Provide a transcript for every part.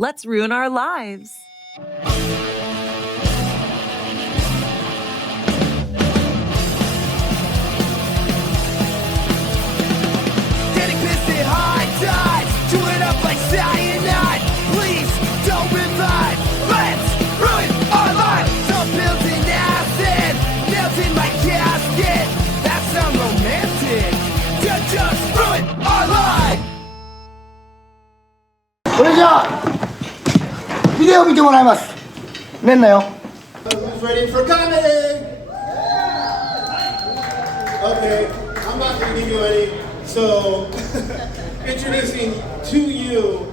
Let's ruin our lives. Getting pissed at high tides, chewing up like cyanide. Please don't revive. Let's ruin our lives. Some pills in acid, nails in my casket. That sounds romantic. To just ruin our lives. それじゃあビデオ見てもらいます。ねんなよ。 Who's ready for comedy? Okay, I'm not gonna give you any. So, introducing to you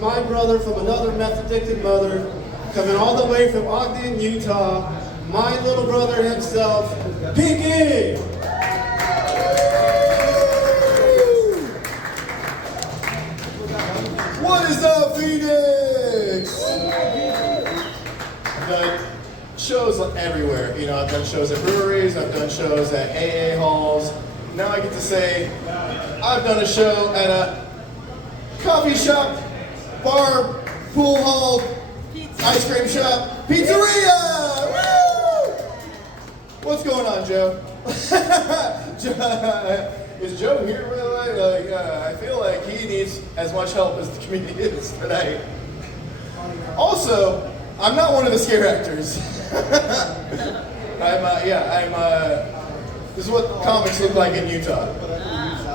my brother from another meth-addicted mother, coming all the way from Ogden, Utah, my little brother himself, Pinky! What is up, Phoenix? I've done shows everywhere. You know, I've done shows at breweries, I've done shows at AA halls. Now I get to say, I've done a show at a coffee shop, bar, pool hall, ice cream shop, pizzeria! Woo! What's going on, Joe? Is Joe here, by the way? Like, I feel like he needs as much help as the comedians tonight. Also, I'm not one of the scare actors. This is what comics look like in Utah.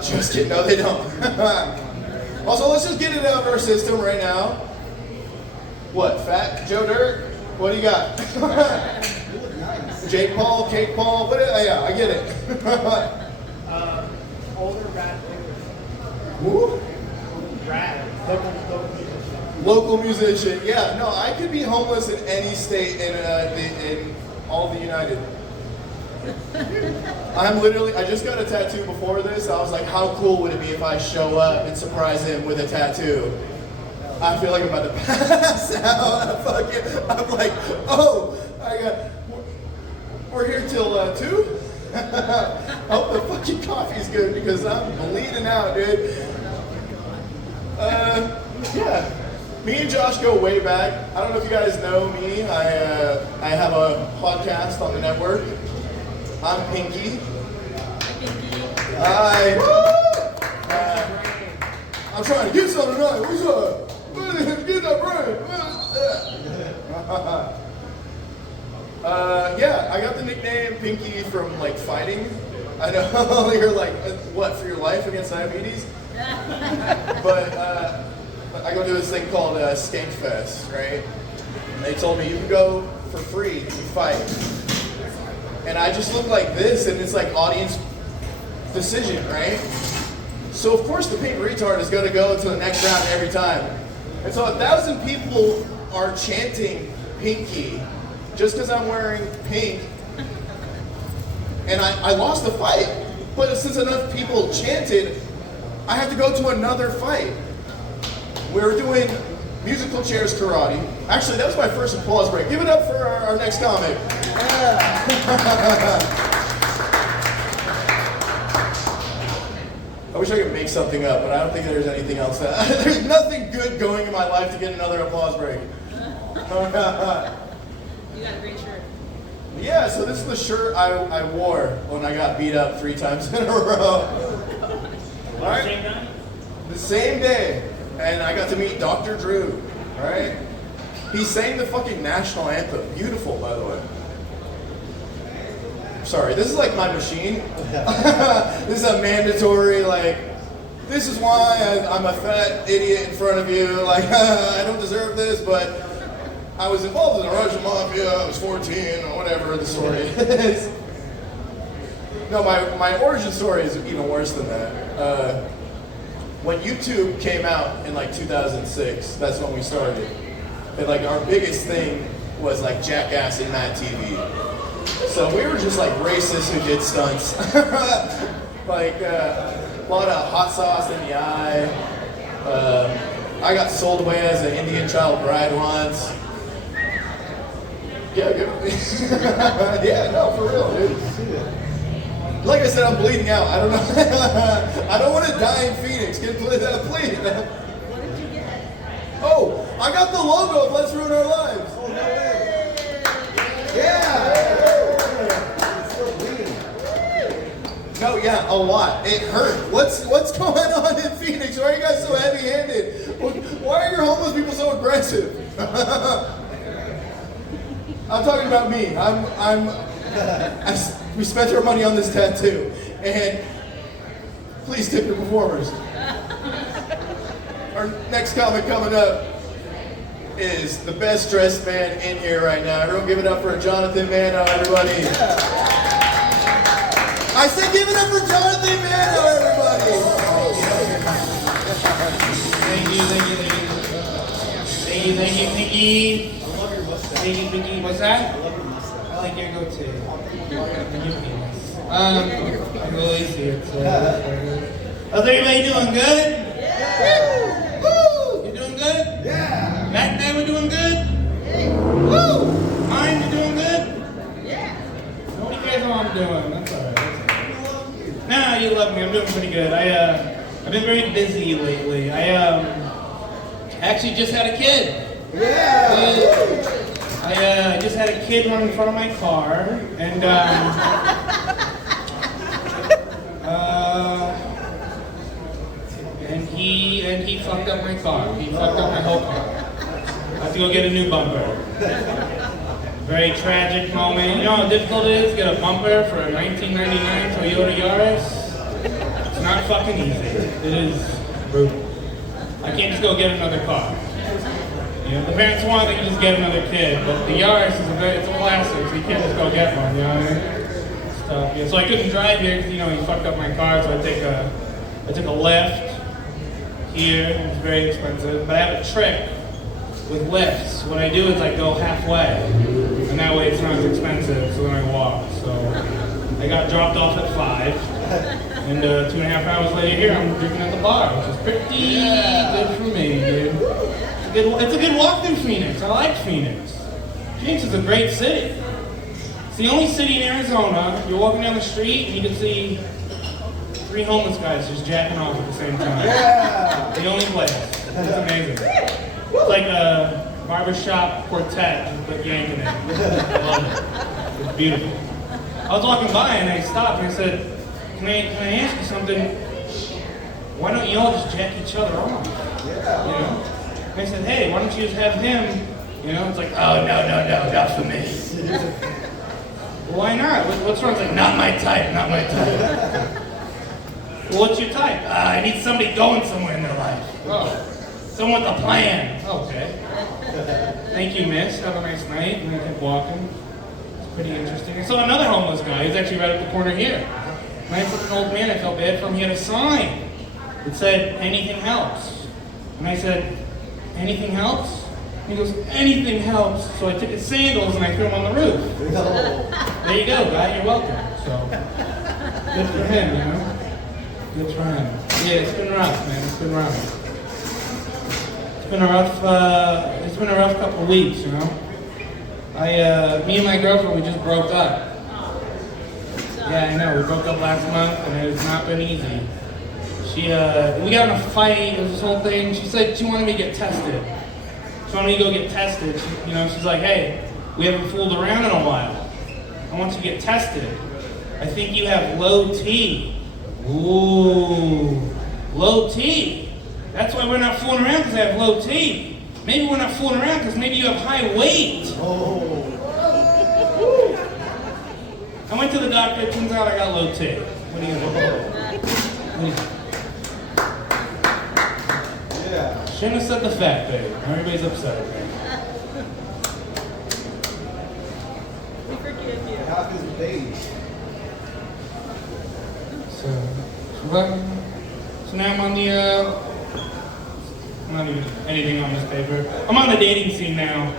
Just kidding, no they don't. Also, let's just get it out of our system right now. What, Fat Joe Dirt? What do you got? Jake Paul, Cake Paul, what? Yeah, I get it. Older rat. Who? Rat. Local musician. Yeah, no, I could be homeless in any state in all the United. I just got a tattoo before this. I was like, how cool would it be if I show up and surprise him with a tattoo? I feel like I'm about to pass out. I'm like, oh, we're here till 2? I hope the fucking coffee's good because I'm bleeding out, dude. Yeah. Me and Josh go way back. I don't know if you guys know me. I have a podcast on the network. I'm Pinky. I'm trying to get something tonight. What's up? Get that brain. Yeah, I got the nickname Pinky from like fighting. I know you're like, what, for your life against diabetes? But I go to this thing called Skank Fest, right? And they told me you can go for free if you fight. And I just look like this, and it's like audience decision, right? So of course the pink retard is gonna go to the next round every time. And so 1,000 people are chanting Pinky just because I'm wearing pink. And I lost the fight. But since enough people chanted, I have to go to another fight. We were doing musical chairs karate. Actually, that was my first applause break. Give it up for our next comic. I wish I could make something up, but I don't think there's anything else. There's nothing good going in my life to get another applause break. You got a great shirt. Yeah, so this is the shirt I wore when I got beat up 3 times in a row. All right? The same day. And I got to meet Dr. Drew, right? He sang the fucking national anthem. Beautiful, by the way. Sorry, this is like my machine. This is a mandatory, like, this is why I'm a fat idiot in front of you. Like, I don't deserve this, but I was involved in the Russian mafia. I was 14 or whatever the story is. No, my origin story is even worse than that. When YouTube came out in like 2006, that's when we started. And like our biggest thing was like Jackass and Mad TV. So we were just like racists who did stunts. Like a lot of hot sauce in the eye. I got sold away as an Indian child bride once. Yeah, good. Yeah, no, for real, dude. Like I said, I'm bleeding out. I don't know. I don't want to die in Phoenix. Please. What did you get? Oh, I got the logo of Let's Ruin Our Lives. Oh, no way. Yeah. It's still bleeding. No, yeah, a lot. It hurt. What's going on in Phoenix? Why are you guys so heavy-handed? Why are your homeless people so aggressive? I'm talking about me. We spent our money on this tattoo, and please tip your performers. Our next comic coming up is the best dressed man in here right now. Everyone give it up for Jonathan Manno, everybody. I said give it up for Jonathan Manno, everybody. Thank you. I love your mustache. Thank you. What's that? I love your mustache. I like your goatee. I really see it. How's everybody doing? Good? Yeah. Woo! You doing good? Yeah. Matt and I were doing good? Woo! Mine, you doing good? Yeah. Nobody cares how I'm doing. That's alright. Nah, you love me. I'm doing pretty good. I've been very busy lately. I actually just had a kid. Yeah. I just had a kid run in front of my car, and he fucked up my car. He fucked up my whole car. I have to go get a new bumper. Very tragic moment. You know how difficult it is to get a bumper for a 1999 Toyota Yaris? It's not fucking easy. It is brutal. I can't just go get another car. You know, the parents want, they can just get another kid, but the Yaris is it's a classic, so you can't just go get one, you know what I mean? Stuff. Yeah, so I couldn't drive here because, you know, he fucked up my car, so I took a lift here. It's very expensive, but I have a trick with lifts. What I do is I go halfway, and that way it's not as expensive, so then I walk. So I got dropped off at 5, and 2.5 hours later here, I'm drinking at the bar, which is pretty good for me, dude. It's a good walk through Phoenix. I like Phoenix. Phoenix is a great city. It's the only city in Arizona, you're walking down the street and you can see 3 homeless guys just jacking off at the same time. Yeah. The only place. It's amazing. It's like a barbershop quartet, but yanking it. I love it. It's beautiful. I was walking by and I stopped and I said, can I ask you something? Why don't you all just jack each other off? Yeah. You know? And I said, hey, why don't you just have him, you know? It's like, oh, no, not for me. Well, why not? What's wrong? It's like, not my type. Well, what's your type? I need somebody going somewhere in their life. Oh, someone with a plan. Okay. Thank you, miss. Have a nice night. And I kept walking. It's pretty interesting. I saw another homeless guy. He was actually right at the corner here. Nice looking old man. I felt bad for him. He had a sign. It said, anything helps. And I said, anything helps? He goes, anything helps. So I took his sandals and I threw them on the roof. No. There you go, guy. You're welcome. So, good for him, you know? Good for him. Yeah, it's been rough, man. It's been rough. It's been a rough couple of weeks, you know? Me and my girlfriend, we just broke up. Yeah, I know. We broke up last month and it has not been easy. We got in a fight, it was this whole thing. She said she wanted me to get tested. She wanted me to go get tested. She's like, hey, we haven't fooled around in a while. I want you to get tested. I think you have low T. Ooh, low T. That's why we're not fooling around, because I have low T. Maybe we're not fooling around because maybe you have high weight. Oh. I went to the doctor, it turns out I got low T. What do you know? Yeah. Shouldn't have said the fat babe. Everybody's upset at me. We forgive you. Half his baby. So now I'm on the, not even anything on this paper. I'm on the dating scene now.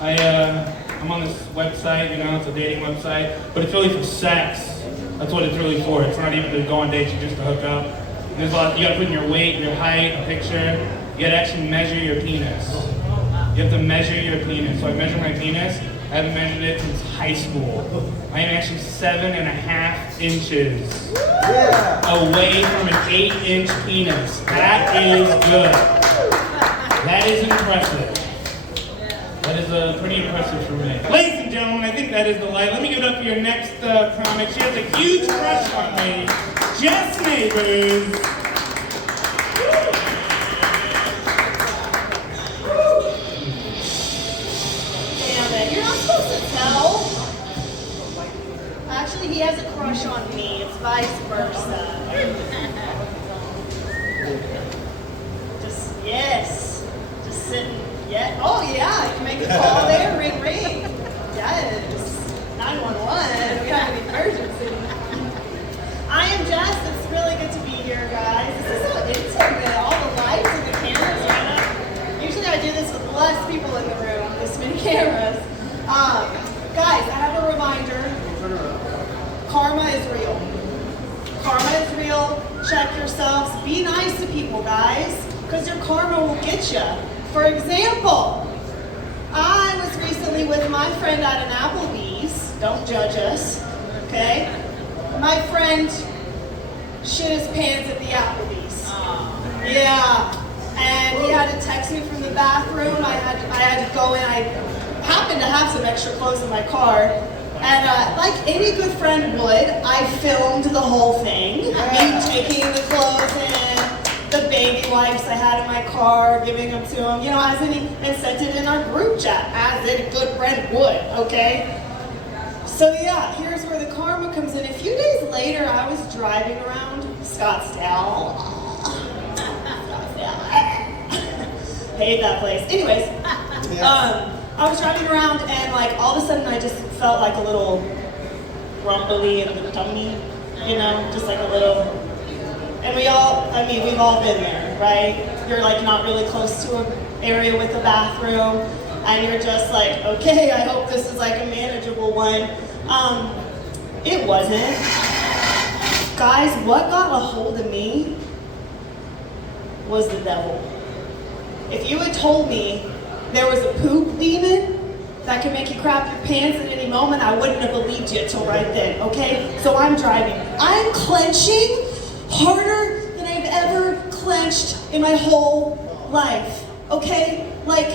I'm on this website, you know, it's a dating website, but it's really for sex. That's what it's really for. It's not even to go on dates, just to hook up. There's a lot, you gotta put in your weight, your height, a picture. You gotta actually measure your penis. You have to measure your penis. So I measure my penis. I haven't measured it since high school. I am actually 7.5 inches away from an 8-inch penis. That is good. That is impressive. That is pretty impressive for me. Ladies and gentlemen, I think that is the light. Let me give it up for your next comic. She has a huge crush on me. Jess Nabors. Damn it, you're not supposed to tell. Actually, he has a crush on me. It's vice versa. Yes. Just sitting. Yeah. Oh, yeah. You can make a call there. Ring, ring. Yes. 911. We have an emergency. I am Jess. It's really good to be here, guys. This is so intimate. All the lights and the cameras right up. Usually I do this with less people in the room. This many cameras. Guys, I have a reminder. Karma is real. Karma is real. Check yourselves. Be nice to people, guys, because your karma will get you. For example, I was recently with my friend at an Applebee's. Don't judge us, okay? My friend shit his pants at the Applebee's. Yeah, and he had to text me from the bathroom. I had to go in. I happened to have some extra clothes in my car. And like any good friend would, I filmed the whole thing. Me taking the clothes in, the baby wipes I had in my car, giving them to him, and sent it in our group chat, as any good friend would, okay? So yeah, here's where the karma comes in. A few days later, I was driving around Scottsdale. Hate that place. Anyways, I was driving around and like all of a sudden I just felt like a little rumbly in the tummy, just like a little. And we've all been there, right? You're like not really close to an area with a bathroom and you're just like, okay, I hope this is like a manageable one. It wasn't. Guys, what got a hold of me was the devil. If you had told me there was a poop demon that could make you crap your pants at any moment, I wouldn't have believed you till right then, okay? So I'm driving. I'm clenching harder than I've ever clenched in my whole life, okay? Like,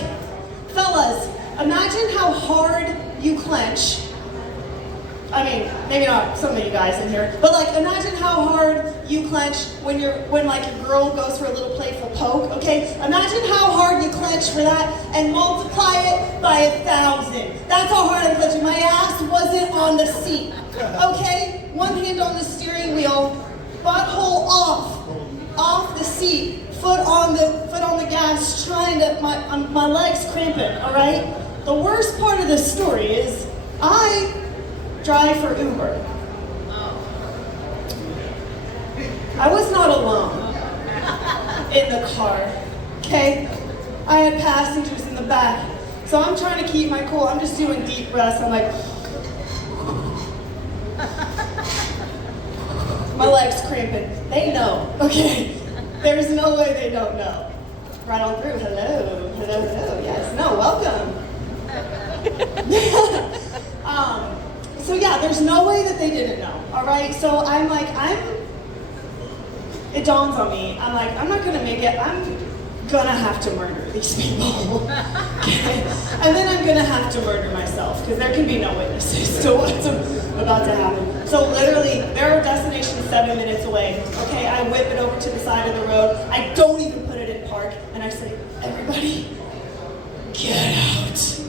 fellas, imagine how hard you clench. I mean, maybe not some of you guys in here, but like imagine how hard you clench when like your girl goes for a little playful poke, okay? Imagine how hard you clench for that and multiply it by 1,000. That's how hard I'm clenching. My ass wasn't on the seat, okay? One hand on the steering wheel, butthole off the seat, foot on the gas, trying to, my legs cramping, all right? The worst part of this story is I drive for Uber. I was not alone in the car, okay? I had passengers in the back. So I'm trying to keep my cool. I'm just doing deep breaths. I'm like, my legs cramping. They know, okay? There's no way they don't know. Right on through. Hello, hello, hello. Yes, no, welcome. So yeah, there's no way that they didn't know, all right? So it dawns on me, I'm not gonna make it, I'm gonna have to murder these people, okay? And then I'm gonna have to murder myself, because there can be no witnesses to what's about to happen. So literally, they're our destination 7 minutes away, okay? I whip it over to the side of the road, I don't even put it in park, and I say, everybody, get out.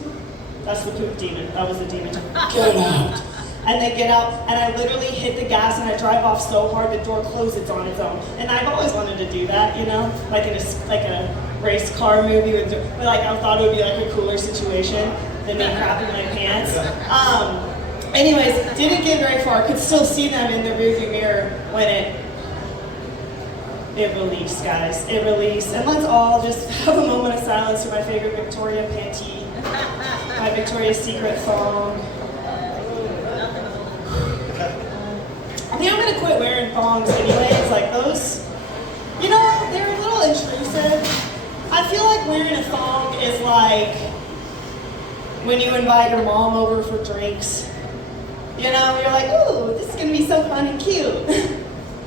That's the poop demon. That was the demon. Get out. And they get out, and I literally hit the gas, and I drive off so hard the door closes on its own. And I've always wanted to do that, like in a race car movie, I thought it would be like a cooler situation than me crapping my pants. Anyways, didn't get very far. Could still see them in the rearview mirror when it released, guys. It released. And let's all just have a moment of silence for my favorite Victoria panty. My Victoria's Secret thong. I think I'm gonna quit wearing thongs anyways. Like those, they're a little intrusive. I feel like wearing a thong is like when you invite your mom over for drinks. You're like, ooh, this is gonna be so fun and cute.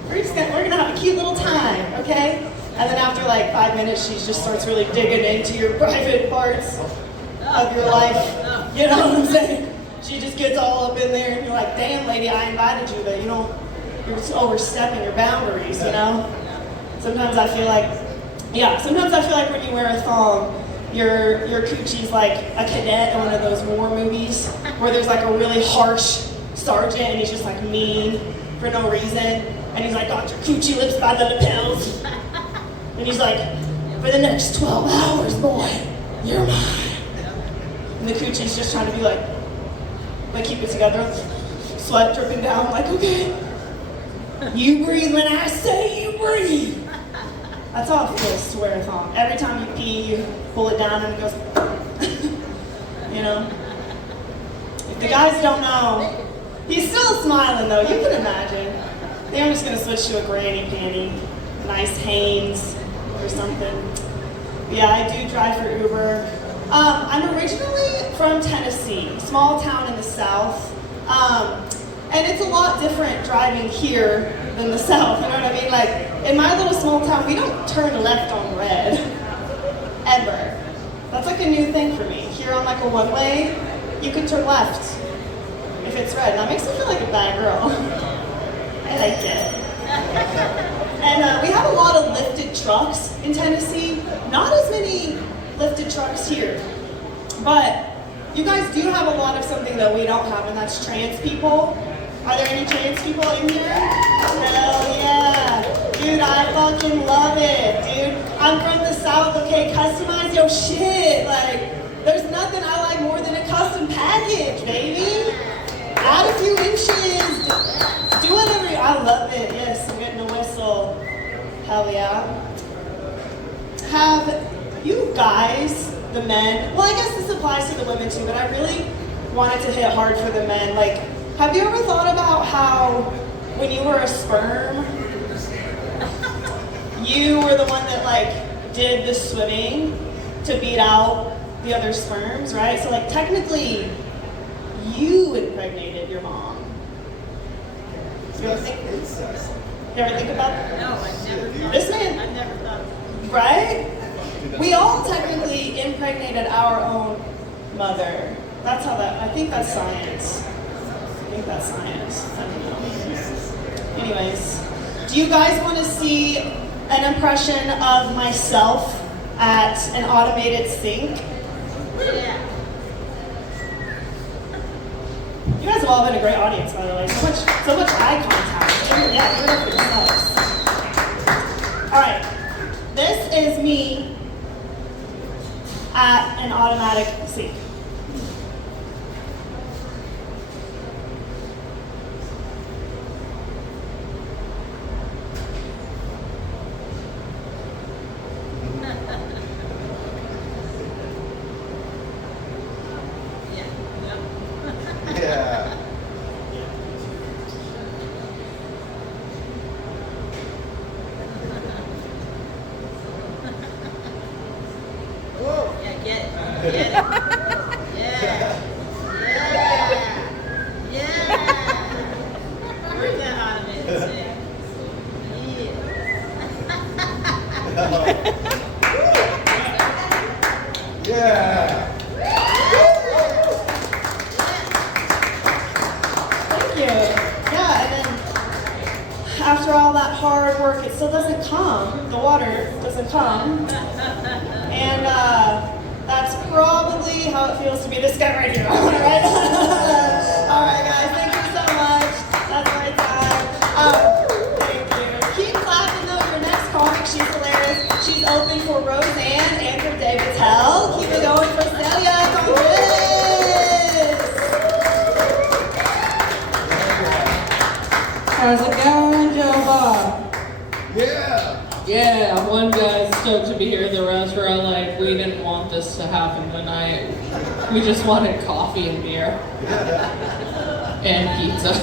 We're gonna have a cute little time, okay? And then after like 5 minutes, she just starts really digging into your private parts of your life. You know what I'm saying? She just gets all up in there and you're like, damn lady, I invited you, but you're just overstepping your boundaries, you know? Sometimes I feel like when you wear a thong, your coochie's like a cadet in one of those war movies where there's like a really harsh sergeant and he's just like mean for no reason. And he's like, got your coochie lips by the lapels. And he's like, for the next 12 hours, boy, you're mine. And the coochie's just trying to be like keep it together, sweat dripping down, like, okay, you breathe when I say you breathe. That's how it feels to wear a thong. Every time you pee, you pull it down and it goes, you know? If the guys don't know, he's still smiling though, you can imagine. I think I'm just gonna switch to a granny panty, nice Hanes or something. Yeah, I do drive for Uber. I'm originally from Tennessee, small town in the South. And it's a lot different driving here than the South, you know what I mean? Like, in my little small town, we don't turn left on red, ever. That's like a new thing for me. Here on like a one-way, you can turn left if it's red. And that makes me feel like a bad girl. I like it. And we have a lot of lifted trucks in Tennessee. Not as many lifted trucks here. But you guys do have a lot of something that we don't have, and that's trans people. Are there any trans people in here? Hell yeah. Dude, I fucking love it, dude. I'm from the South, okay? Customize your shit. Like, there's nothing I like more than a custom package, baby. Add a few inches. Do whatever you, I love it. Yes, I'm getting a whistle. Hell yeah. Have you guys, the men, well, I guess this applies to the women too, but I really wanted to hit hard for the men. Like, have you ever thought about how when you were a sperm, you were the one that like did the swimming to beat out the other sperms, right? So like technically, you impregnated your mom. You ever think about that? No, I never thought. This man, I never thought. right? We all technically impregnated our own mother. That's how that, I think that's science. I don't know. Anyways, do you guys want to see an impression of myself at an automated sink? Yeah. You guys have all been a great audience, by the way. So much eye contact. Yeah, give it up for yourselves. All right, this is me at an automatic sink. Yeah. Yeah, get it. Get it. Yeah. Work that automated thing. Yeah. Thank you. Yeah, and then after all that hard work, it still doesn't come. The water doesn't come. And that's probably how it feels to be this guy right here. All right? All right, guys, thank you so much. That's my time. Thank you. Keep clapping, though. Your next comic, she's hilarious. She's open for Roseanne and for David Tell. Keep it going for Celia Contreras. How's it going, Joe Bob? Yeah. Yeah, one guy's stoked to be here, the rest are like, we didn't want this to happen tonight. We just wanted coffee and beer. And pizza.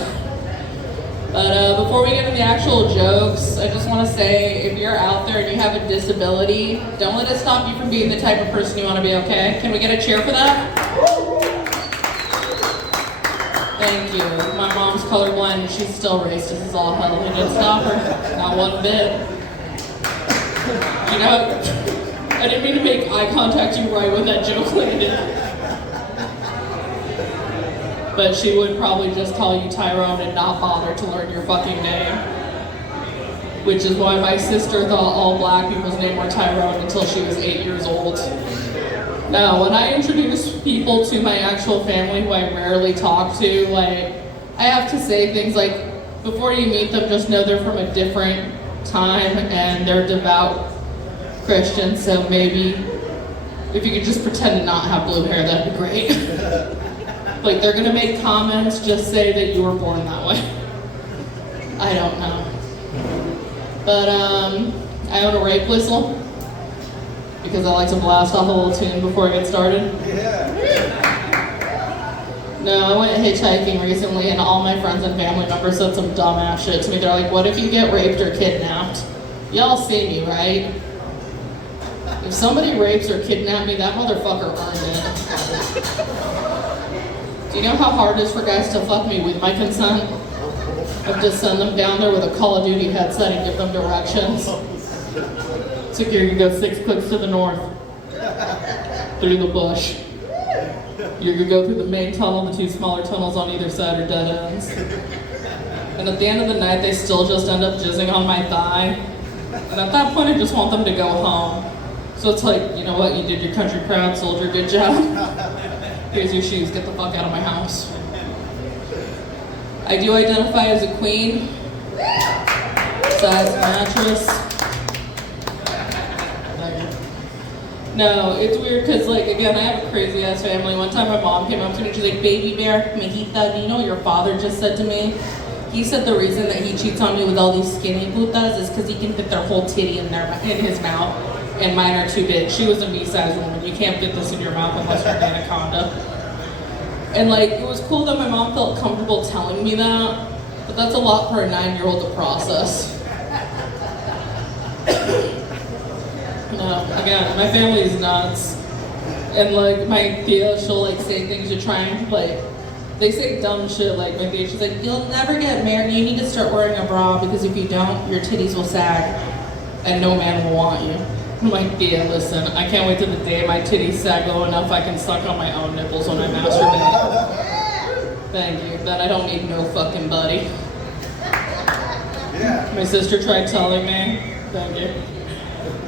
But before we get into the actual jokes, I just want to say, if you're out there and you have a disability, don't let it stop you from being the type of person you want to be, okay? Can we get a cheer for that? Thank you. My mom's colorblind and she's still racist as all hell. It didn't stop her. Not one bit. You know, I didn't mean to make eye contact you right when that joke landed. But she would probably just call you Tyrone and not bother to learn your fucking name. Which is why my sister thought all black people's name were Tyrone until she was 8 years old. Now, when I introduce people to my actual family who I rarely talk to, like, I have to say things like, before you meet them, just know they're from a different time and they're devout Christians, so maybe if you could just pretend to not have blue hair, that'd be great. Like, they're gonna make comments, just say that you were born that way. I don't know. But I own a rape whistle because I like to blast off a little tune before I get started. No, I went hitchhiking recently and all my friends and family members said some dumbass shit to me. They're like, what if you get raped or kidnapped? Y'all see me, right? If somebody rapes or kidnaps me, that motherfucker earned it. Do you know how hard it is for guys to fuck me with my consent? I have to send them down there with a Call of Duty headset and give them directions. So here you go 6 clicks to the north. Through the bush. You're gonna go through the main tunnel, the 2 smaller tunnels on either side are dead ends. And at the end of the night, they still just end up jizzing on my thigh. And at that point, I just want them to go home. So it's like, you know what, you did your country proud, soldier, good job. Here's your shoes, get the fuck out of my house. I do identify as a queen. Size mattress. No, it's weird because, like, again, I have a crazy ass family. One time my mom came up to me and she's like, baby bear, mijita, do you know what your father just said to me? He said the reason that he cheats on me with all these skinny putas is because he can fit their whole titty in his mouth, and mine are too big. She was a me-sized woman. You can't fit this in your mouth unless you're an anaconda. And, like, it was cool that my mom felt comfortable telling me that, but that's a lot for a 9-year-old to process. No, again, my family is nuts. And like my tia, she'll like say things to try and like, they say dumb shit like my tia, she's like, you'll never get married, you need to start wearing a bra because if you don't, your titties will sag and no man will want you. I'm like, tia, listen, I can't wait till the day my titties sag low enough I can suck on my own nipples when I masturbate. Thank you, then I don't need no fucking buddy. Yeah. My sister tried telling me, thank you.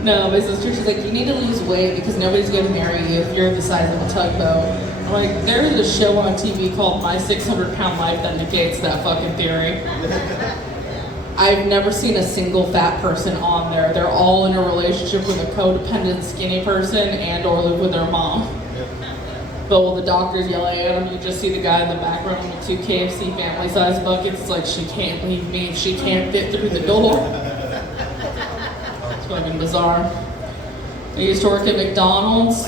No, my sister, she's like, you need to lose weight because nobody's going to marry you if you're the size of a tugboat. I'm like, there is a show on TV called My 600-Pound Life that negates that fucking theory. I've never seen a single fat person on there. They're all in a relationship with a codependent skinny person and or live with their mom. But while the doctor's yelling at him, you just see the guy in the background with 2 KFC family-sized buckets. It's like, she can't leave me if she can't fit through the door. Fucking bizarre. I used to work at McDonald's,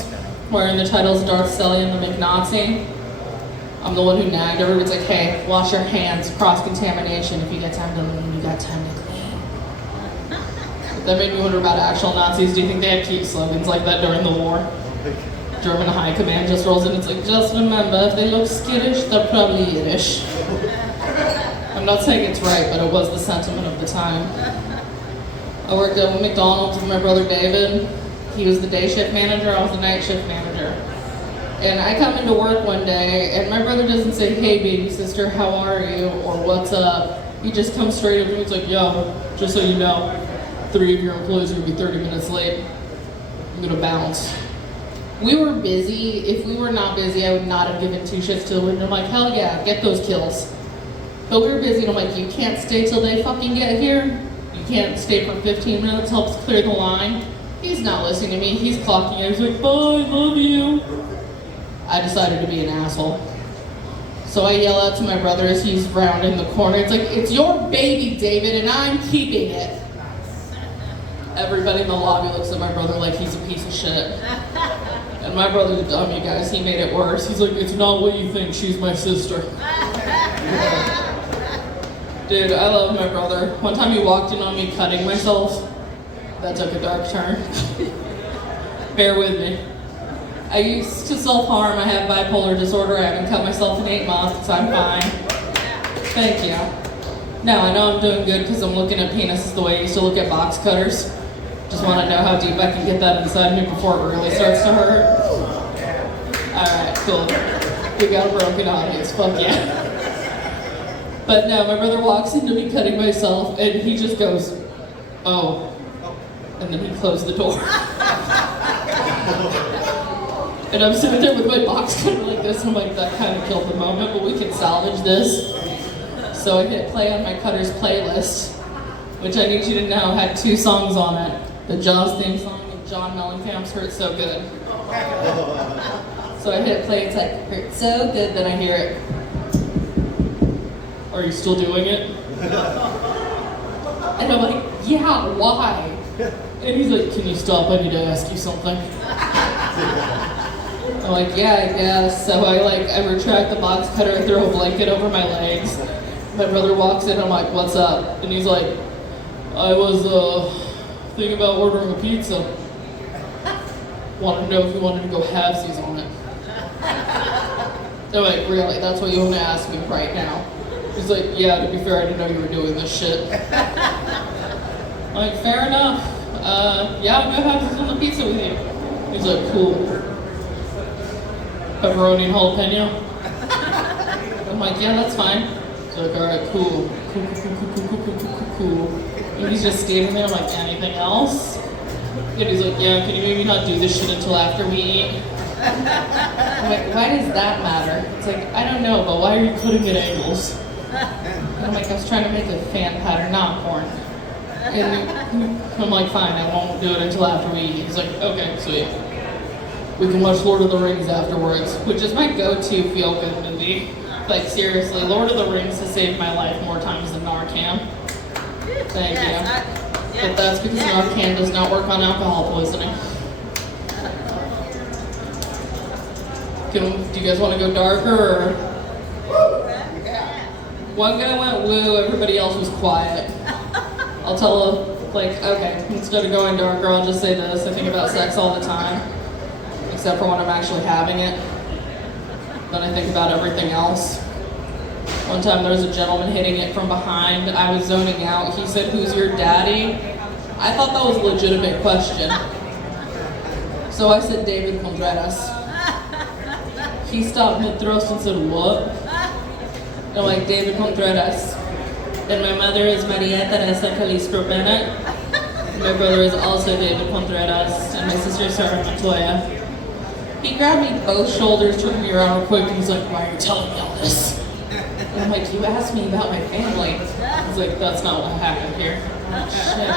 wearing the titles Darth Celia and the McNazi. I'm the one who nagged. Everybody's like, hey, wash your hands, cross-contamination. If you got time to lean, you got time to clean. That made me wonder about actual Nazis. Do you think they had cute slogans like that during the war? German high command just rolls in, it's like, just remember, if they look skittish, they're probably Yiddish. I'm not saying it's right, but it was the sentiment of the time. I worked at McDonald's with my brother David. He was the day shift manager, I was the night shift manager. And I come into work one day, and my brother doesn't say, hey baby sister, how are you, or what's up. He just comes straight up to me, it's like, yo, just so you know, 3 of your employees are gonna be 30 minutes late. I'm gonna bounce. We were busy. If we were not busy, I would not have given 2 shits to the window. I'm like, hell yeah, get those kills. But we were busy, and I'm like, you can't stay till they fucking get here? You can't stay for 15 minutes, helps clear the line. He's not listening to me, he's clocking in, he's like, bye, love you. I decided to be an asshole. So I yell out to my brother as he's rounding the corner, it's like, it's your baby, David, and I'm keeping it. Everybody in the lobby looks at my brother like he's a piece of shit. And my brother's dumb, you guys, he made it worse. He's like, it's not what you think, she's my sister. Dude, I love my brother. One time he walked in on me cutting myself. That took a dark turn. Bear with me. I used to self-harm. I have bipolar disorder. I haven't cut myself in 8 months. I'm fine. Thank you. No, I know I'm doing good because I'm looking at penises the way I used to look at box cutters. Just want to know how deep I can get that inside me before it really starts to hurt. Alright, cool. We got a broken audience, fuck yeah. But no, my brother walks into me cutting myself and he just goes, oh. And then he closed the door. And I'm sitting there with my box cutter like this, and I'm like, that kind of killed the moment, but we can salvage this. So I hit play on my Cutter's playlist, which I need you to know had 2 songs on it. The Jaws theme song and John Mellencamp's Hurt So Good. So I hit play, it's like, hurt so good, then I hear it. Are you still doing it? And I'm like, yeah, why? And he's like, can you stop? I need to ask you something. I'm like, yeah, I guess. So I retract the box cutter, I throw a blanket over my legs. My brother walks in, I'm like, what's up? And he's like, I was thinking about ordering a pizza. Wanted to know if you wanted to go halvesies on it. I'm like, really? That's what you want to ask me right now? He's like, yeah, to be fair, I didn't know you were doing this shit. I'm like, fair enough. Yeah, I'll go halvesies on the pizza with you. He's like, cool. Pepperoni and jalapeno? I'm like, yeah, that's fine. He's like, alright, cool. Cool. And he's just standing there, I'm like, anything else? And he's like, yeah, can you maybe not do this shit until after we eat? I'm like, why does that matter? It's like, I don't know, but why are you cutting at angles? And I'm like, I was trying to make a fan pattern, not porn. And I'm like, fine, I won't do it until after we eat. He's like, okay, sweet. We can watch Lord of the Rings afterwards, which is my go-to feel-good movie. Like, seriously, Lord of the Rings has saved my life more times than Narcan. Thank you. But that's because Narcan does not work on alcohol poisoning. Do you guys want to go darker, or? One guy went woo, everybody else was quiet. I'll tell okay, instead of going darker, I'll just say this. I think about sex all the time, except for when I'm actually having it. Then I think about everything else. One time there was a gentleman hitting it from behind. I was zoning out. He said, who's your daddy? I thought that was a legitimate question. So I said, David Contreras. He stopped mid-thrust and said, what? And I'm like, David Contreras. And my mother is Maria Teresa Calistro Bennett. My brother is also David Contreras. And my sister is Sarah Montoya. He grabbed me both shoulders, turned me around real quick, and he's like, why are you telling me all this? And I'm like, you asked me about my family. He's like, that's not what happened here. I'm like, shit.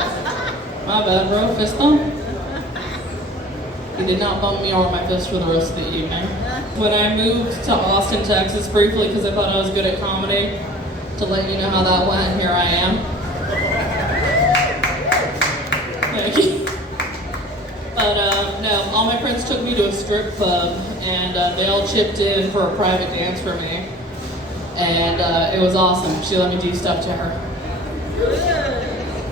My bad, bro. Fist bump? He did not bump me on my fist for the rest of the evening. When I moved to Austin, Texas, briefly, because I thought I was good at comedy, to let you know how that went, here I am. Thank you. But no, all my friends took me to a strip club, and they all chipped in for a private dance for me. And it was awesome. She let me do stuff to her.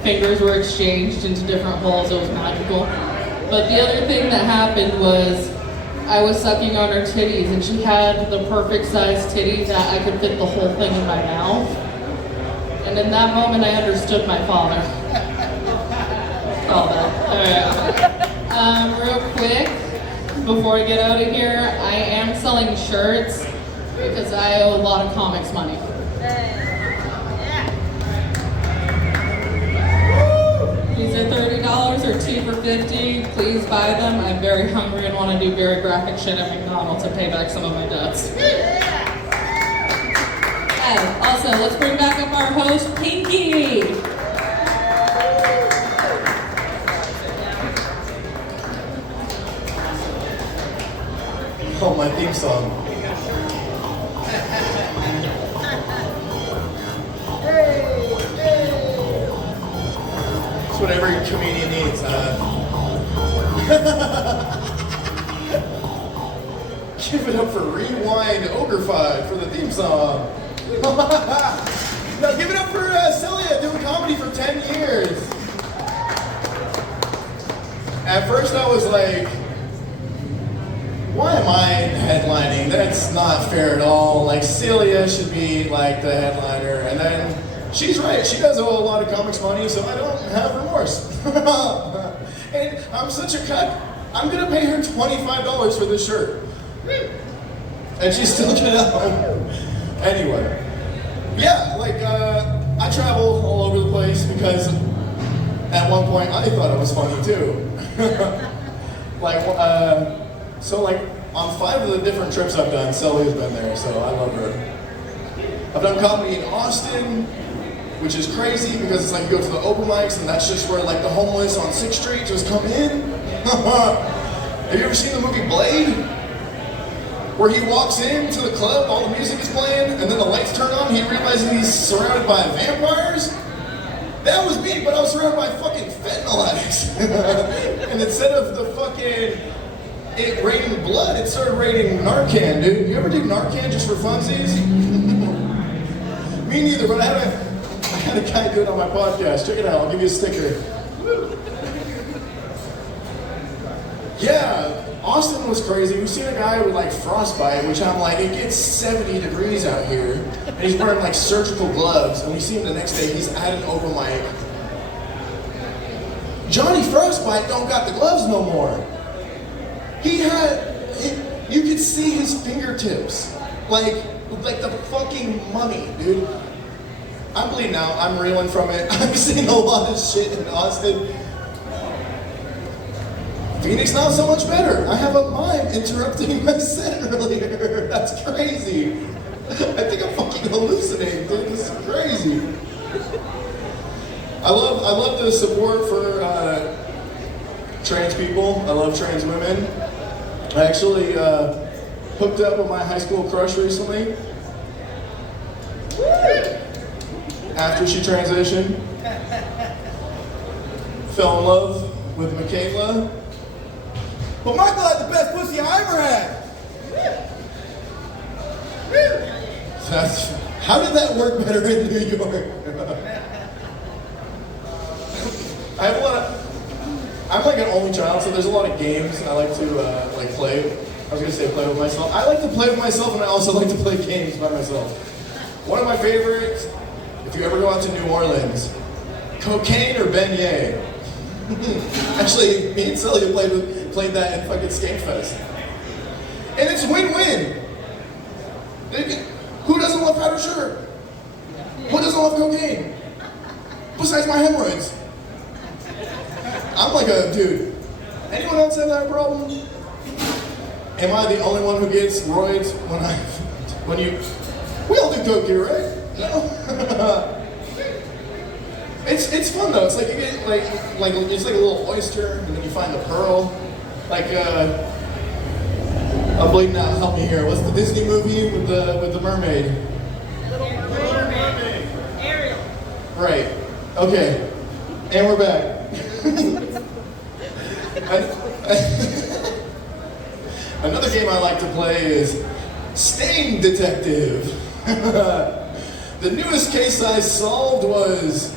Fingers were exchanged into different holes. It was magical. But the other thing that happened was I was sucking on her titties, and she had the perfect size titty that I could fit the whole thing in my mouth. And in that moment, I understood my father. All that. All right. Real quick, before I get out of here, I am selling shirts because I owe a lot of comics money. These are $30 or 2 for $50. Please buy them. I'm very hungry and want to do very graphic shit at McDonald's to pay back some of my debts. And also, let's bring back up our host, Pinky. Oh, my theme song. That's what every comedian needs. Give it up for Rewind Ogreified for the theme song. No, give it up for Celia doing comedy for 10 years. At first I was like, why am I headlining? That's not fair at all. Like, Celia should be like the headliner. And then she's right. She does owe a lot of comics money, so I don't have remorse. I'm such a cuck. I'm gonna pay her $25 for this shirt. And she's still gonna home. Anyway. Yeah, like, I travel all over the place because at one point I thought it was funny too. So on 5 of the different trips I've done, Celia's been there, so I love her. I've done comedy in Austin, which is crazy because it's like you go to the open mics and that's just where like the homeless on 6th Street just come in. Have you ever seen the movie Blade? Where he walks into the club, all the music is playing, and then the lights turn on, he realizes he's surrounded by vampires? That was me, but I was surrounded by fucking fentanyl addicts. And instead of the fucking it raining blood, it started raining Narcan, dude. You ever do Narcan just for funsies? Me neither, but I had a guy do it on my podcast. Check it out, I'll give you a sticker. Yeah, Austin was crazy. We've seen a guy with like frostbite, which I'm like, it gets 70 degrees out here, and he's wearing like surgical gloves, and we see him the next day, he's at an open mic. Johnny Frostbite don't got the gloves no more. You could see his fingertips, like the fucking mummy, dude. I'm bleeding out, I'm reeling from it. I've seen a lot of shit in Austin. Phoenix now so much better. I have a mime interrupting my set earlier. That's crazy. I think I'm fucking hallucinating, dude. This is crazy. I love the support for trans people. I love trans women. I actually hooked up with my high school crush recently. After she transitioned. Fell in love with Michaela. But Michael had the best pussy I ever had. How did that work better in New York? I'm like an only child, so there's a lot of games I like to like play. I was gonna say play with myself. I like to play with myself, and I also like to play games by myself. One of my favorites, if you ever go out to New Orleans, cocaine or beignet. Actually, me and Celia played that in fucking Skankfest. And it's win-win. Who doesn't love powdered sugar? Who doesn't love cocaine? Besides my hemorrhoids. I'm like a dude. Anyone else have that problem? Am I the only one who gets roids when you? We all do coke here, right? No. It's fun though. It's like you get like it's like a little oyster, and then you find the pearl. Like I'm bleeding out. Help me here. What's the Disney movie with the mermaid? Little Mermaid. Ariel. Right. Okay. And we're back. Another game I like to play is Stain Detective. The newest case I solved was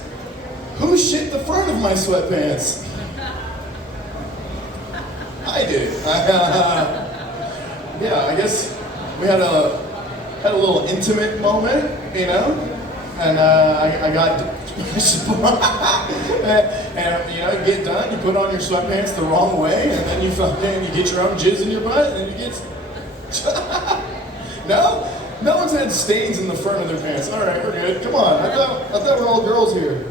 who shit the front of my sweatpants? I did. Yeah, I guess we had a little intimate moment, you know, and I got, and you know, you get done, you put on your sweatpants the wrong way, and then you get your own jizz in your butt, and you get. No one's had stains in the front of their pants. All right, we're good. Come on, I thought we're all girls here.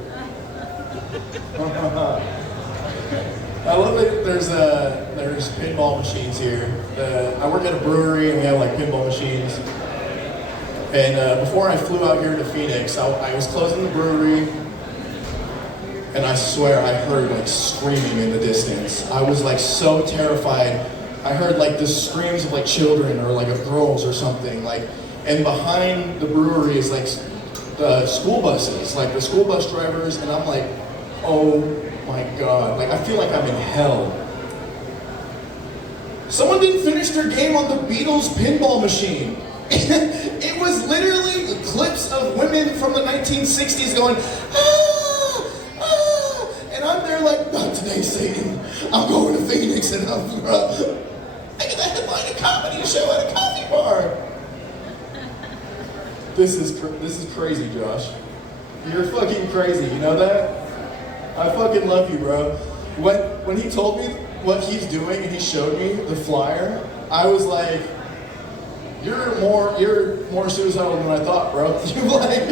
I love that there's pinball machines here. I work at a brewery and we have like pinball machines. And before I flew out here to Phoenix, I was closing the brewery, and I swear I heard like screaming in the distance. I was like so terrified. I heard like the screams of like children or like of girls or something. Like, and behind the brewery is like the school buses, like the school bus drivers, and I'm like, oh my God, like I feel like I'm in hell. Someone didn't finish their game on the Beatles pinball machine. It was literally clips of women from the 1960s going, ah, ah, and I'm there like, not today, Satan. I'm going to Phoenix and I'm get a headline a comedy show at a coffee bar. This is crazy, Josh. You're fucking crazy, you know that? I fucking love you, bro. when he told me what he's doing and he showed me the flyer, I was like, you're more suicidal than I thought, bro. Like,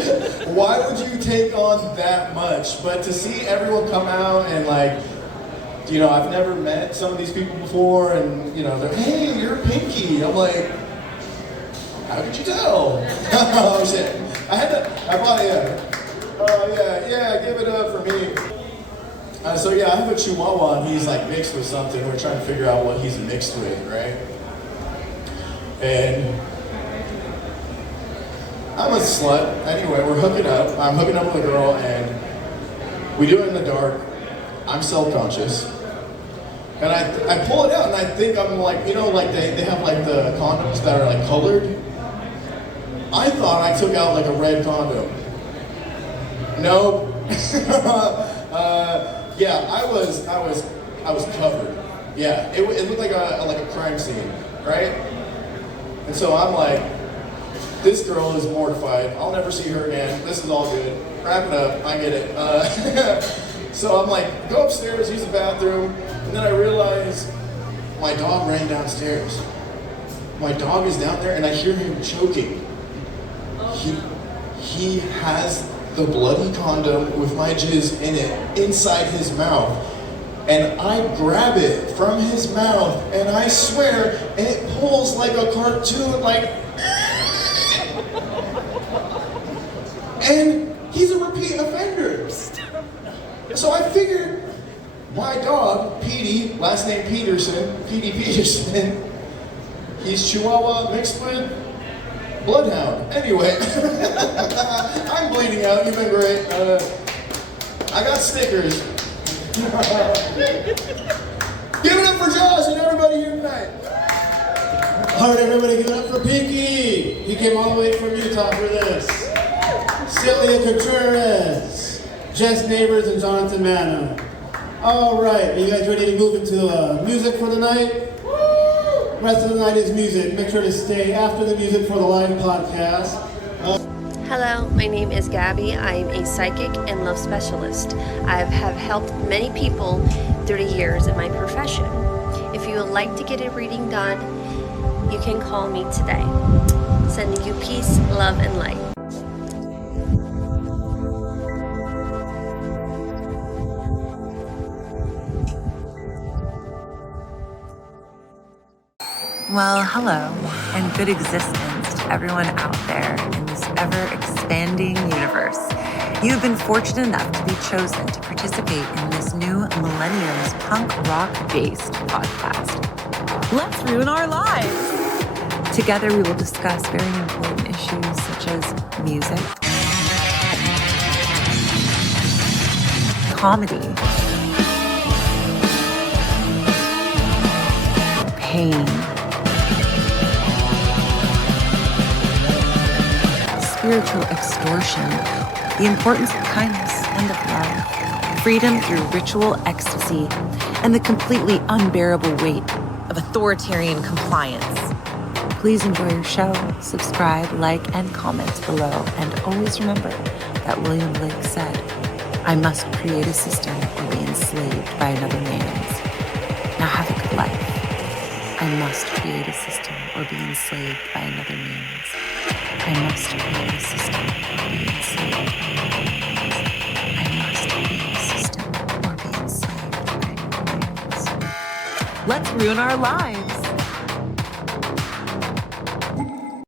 why would you take on that much? But to see everyone come out and like, you know, I've never met some of these people before, and you know, they're, hey, you're Pinky. I'm like, how did you tell? Oh shit. I bought yeah, give it up for me. So yeah, I have a Chihuahua and he's like mixed with something. We're trying to figure out what he's mixed with, right? And I'm a slut. Anyway, we're hooking up. I'm hooking up with a girl and we do it in the dark. I'm self-conscious. And I pull it out and I think I'm like, you know, like they have like the condoms that are like colored. I thought I took out like a red condom. No. Yeah, I was covered. Yeah, it looked like a crime scene, right? And so I'm like, this girl is mortified. I'll never see her again. This is all good. Wrap it up. I get it. So I'm like, go upstairs, use the bathroom, and then I realize my dog ran downstairs. My dog is down there, and I hear him choking. He has the bloody condom with my jizz in it inside his mouth. And I grab it from his mouth, and I swear, it pulls like a cartoon, like, and he's a repeat offender. So I figured my dog, Petey, last name Peterson, Peterson, he's Chihuahua mixed with Bloodhound. Anyway, I'm bleeding out. You've been great. I got stickers. Give it up for Josh and everybody here tonight. All right, everybody, give it up for Pinky. He came all the way from Utah for this. Celia Contreras, Jess Nabors, and Jonathan Manno. All right, are you guys ready to move into music for the night? Rest of the night is music. Make sure to stay after the music for the live podcast. Hello, my name is Gabby. I am a psychic and love specialist. I have helped many people through the years in my profession. If you would like to get a reading done, you can call me today. Sending you peace, love, and light. Well, hello, and good existence to everyone out there in this ever-expanding universe. You've been fortunate enough to be chosen to participate in this new Millennium's punk rock-based podcast. Let's ruin our lives! Together we will discuss very important issues such as music, comedy, pain, spiritual extortion, the importance of kindness and of love, freedom through ritual ecstasy, and the completely unbearable weight of authoritarian compliance. Please enjoy your show, subscribe, like, and comment below, and always remember that William Blake said, "I must create a system or be enslaved by another man's." Now have a good life. I must create a system or be enslaved by another man's. I must create a system or be enslaved by another man's. I must create a system or be enslaved by another man's. Let's ruin our lives.